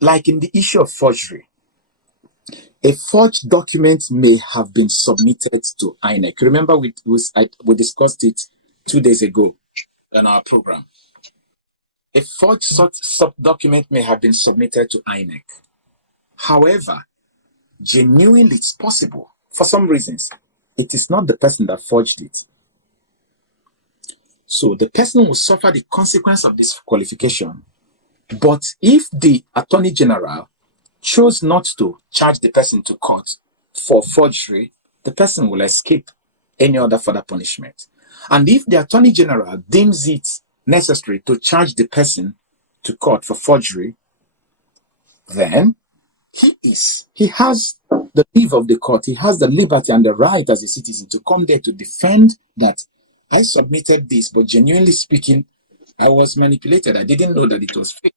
like in the issue of forgery, a forged document may have been submitted to INEC. Remember, we discussed it 2 days ago in our program. A forged document may have been submitted to INEC. However, genuinely, it's possible for some reasons. It is not the person that forged it. So the person will suffer the consequence of this qualification. But if the Attorney General chose not to charge the person to court for forgery, the person will escape any other further punishment. And if the Attorney General deems it necessary to charge the person to court for forgery, then he has the leave of the court. He has the liberty and the right as a citizen to come there to defend that I submitted this, but genuinely speaking, I was manipulated. I didn't know that it was fake.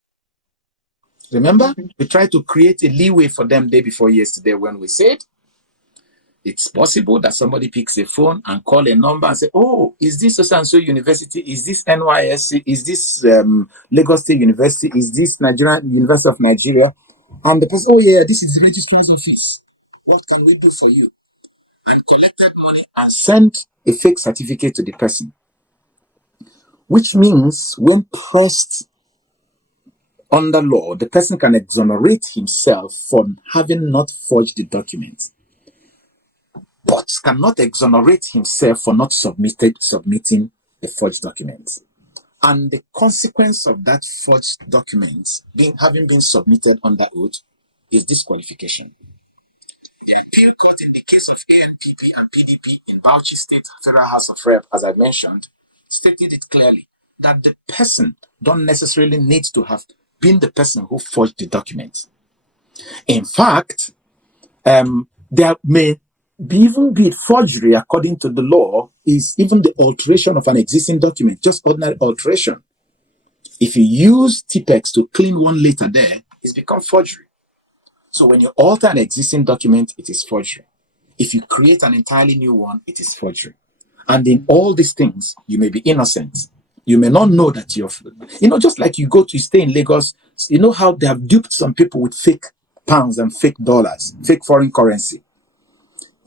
Remember, we tried to create a leeway for them day before yesterday when we said it's possible that somebody picks a phone and call a number and say, oh, is this so-and-so university? Is this NYSC? Is this Lagos State University? Is this University of Nigeria? And the person, oh yeah, this is the registrar's office. What can we do for you? And collected money and sent a fake certificate to the person. Which means when pressed under law, the person can exonerate himself from having not forged the document, but cannot exonerate himself for not submitting a forged document. And the consequence of that forged document having been submitted under oath is disqualification. The appeal court in the case of ANPP and PDP in Bauchi State Federal House of Rep, as I mentioned, stated it clearly that the person don't necessarily need to have been the person who forged the document. In fact, there may even be forgery according to the law is even the alteration of an existing document, just ordinary alteration. If you use Tipex to clean one letter there, it's become forgery. So when you alter an existing document, it is forgery. If you create an entirely new one, it is forgery. And in all these things, you may be innocent. You may not know that you're, just like you stay in Lagos, you know how they have duped some people with fake pounds and fake dollars, fake foreign currency.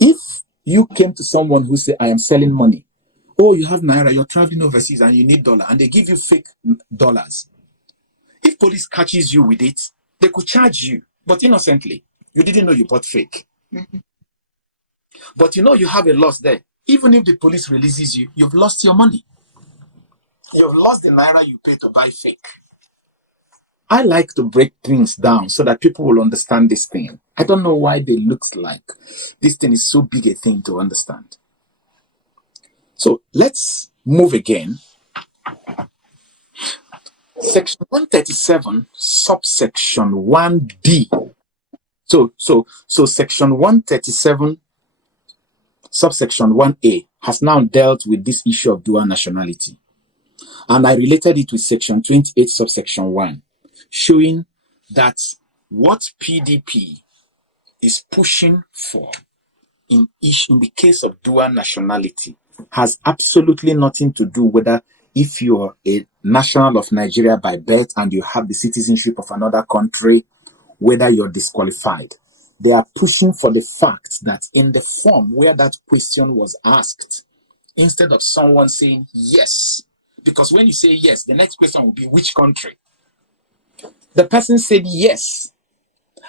If you came to someone who said, I am selling money, oh, you have Naira, you're traveling overseas and you need dollar, and they give you fake dollars. If police catches you with it, they could charge you, but innocently. You didn't know you bought fake. Mm-hmm. But you have a loss there. Even if the police releases you, you've lost your money. You've lost the Naira you pay to buy fake. I like to break things down so that people will understand this thing. I don't know why they look like this thing is so big a thing to understand. So let's move again. Section 137, subsection 1D. So section 137, subsection 1A has now dealt with this issue of dual nationality. And I related it with section 28, subsection 1, showing that what PDP is pushing for in the case of dual nationality has absolutely nothing to do whether if you're a national of Nigeria by birth and you have the citizenship of another country, whether you're disqualified. They are pushing for the fact that in the form where that question was asked, instead of someone saying yes, because when you say yes, the next question will be which country? The person said yes.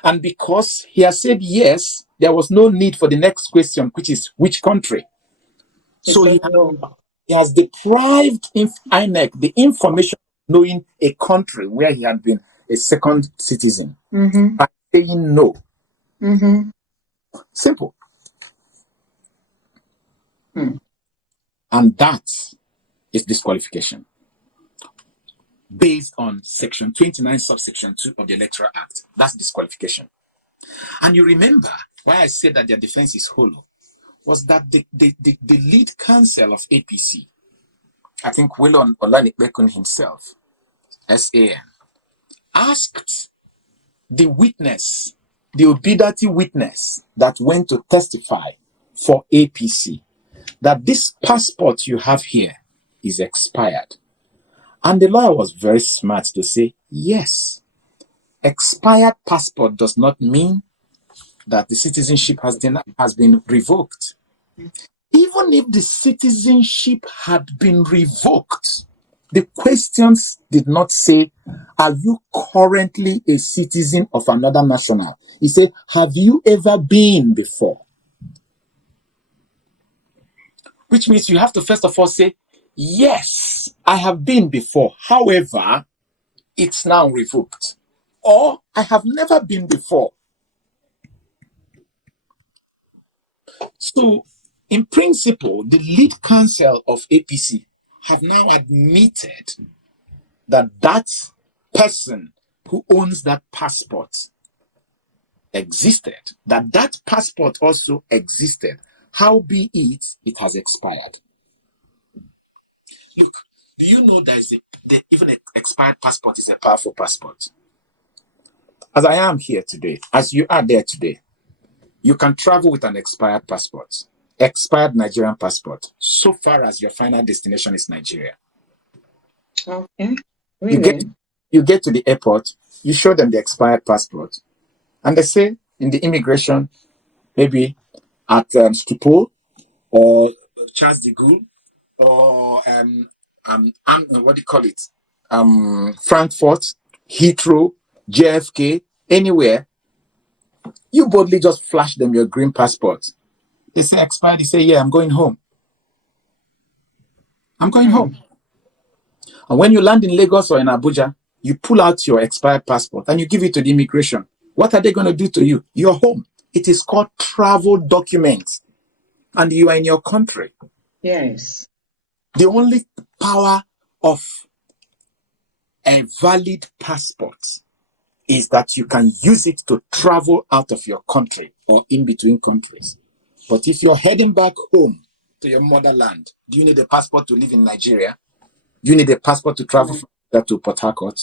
And because he has said yes, there was no need for the next question, which is which country? So he has deprived INEC the information of knowing a country where he had been a second citizen by saying no. Mm-hmm. Simple. And that is disqualification based on section 29, subsection 2 of the Electoral Act. That's disqualification. And you remember why I said that their defense is hollow was that the lead counsel of APC, I think Willon Olanikbekun himself, SAN, asked the witness, the Obidati witness that went to testify for APC, that this passport you have here is expired. And the lawyer was very smart to say, yes, expired passport does not mean that the citizenship has been revoked. Even if the citizenship had been revoked, the questions did not say, are you currently a citizen of another national? It said, have you ever been before? Which means you have to first of all say, yes, I have been before. However, it's now revoked. Or I have never been before. So, in principle, the lead counsel of APC have now admitted that that person who owns that passport existed, that passport also existed. Howbeit, it has expired. Look, do you know that even an expired passport is a powerful passport? As I am here today, as you are there today, you can travel with an expired passport, expired Nigerian passport, so far as your final destination is Nigeria. Okay. Really? You get to the airport, you show them the expired passport, and they say in the immigration, maybe at Schiphol or Charles de Gaulle or what do you call it? Frankfurt, Heathrow, JFK, anywhere, you boldly just flash them your green passport. They say expired, you say, yeah, I'm going home. I'm going home. And when you land in Lagos or in Abuja, you pull out your expired passport and you give it to the immigration. What are they going to do to you? You're home. It is called travel documents. And you are in your country. Yes. The only power of a valid passport is that you can use it to travel out of your country or in between countries. But if you're heading back home to your motherland, do you need a passport to live in Nigeria? Do you need a passport to travel from there to Port Harcourt?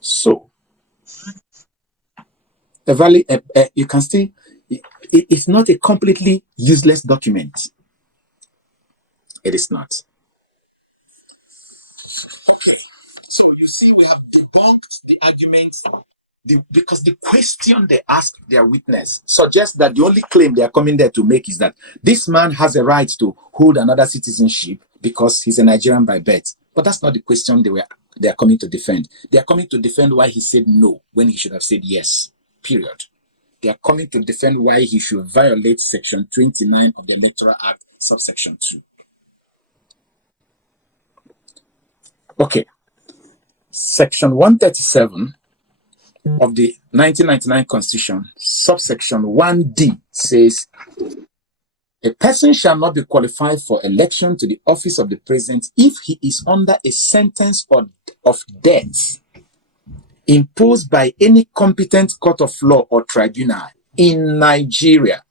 So, you can still, it's not a completely useless document. It is not. Okay, so you see, we have debunked the arguments because the question they asked their witness suggests that the only claim they are coming there to make is that this man has a right to hold another citizenship because he's a Nigerian by birth. But that's not the question they are coming to defend. They are coming to defend why he said no when he should have said yes, period. They are coming to defend why he should violate Section 29 of the Electoral Act, subsection 2. Okay. Section 137 of the 1999 Constitution, subsection 1D says, a person shall not be qualified for election to the office of the president if he is under a sentence of death imposed by any competent court of law or tribunal in Nigeria